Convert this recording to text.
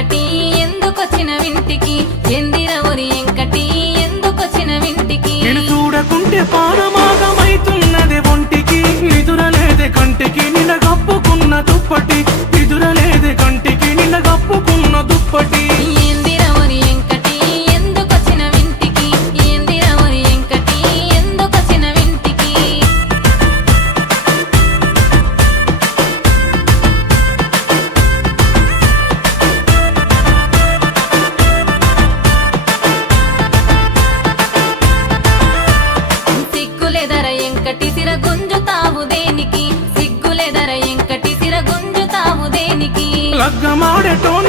ఎంకటి ఎందుకొచ్చిన వింటికి ఎందిరవరి ఎంకటి ఎందుకొచ్చిన వింటికి నేను చూడకుంటే పానమాగమైతున్నది ఒంటికి నిదురలేదే కంటికి నిన్న కప్పుకున్న దుప్పటి నిదురలేదే కంటికి నిన్న కప్పుకున్న దుప్పటి ఎందిరవరి ఎంకటి ఎందుకొచ్చిన వింటికి ఎందిరవరి ఎంకటి ఎందుకొచ్చిన వింటికి సిగ్గులేదర ఎంకటి సిర గుంజుతావు దేనికి సిగ్గులేదర ఎంకటి సిర గుంజుతావు దేనికి లగ్గమాడేటోని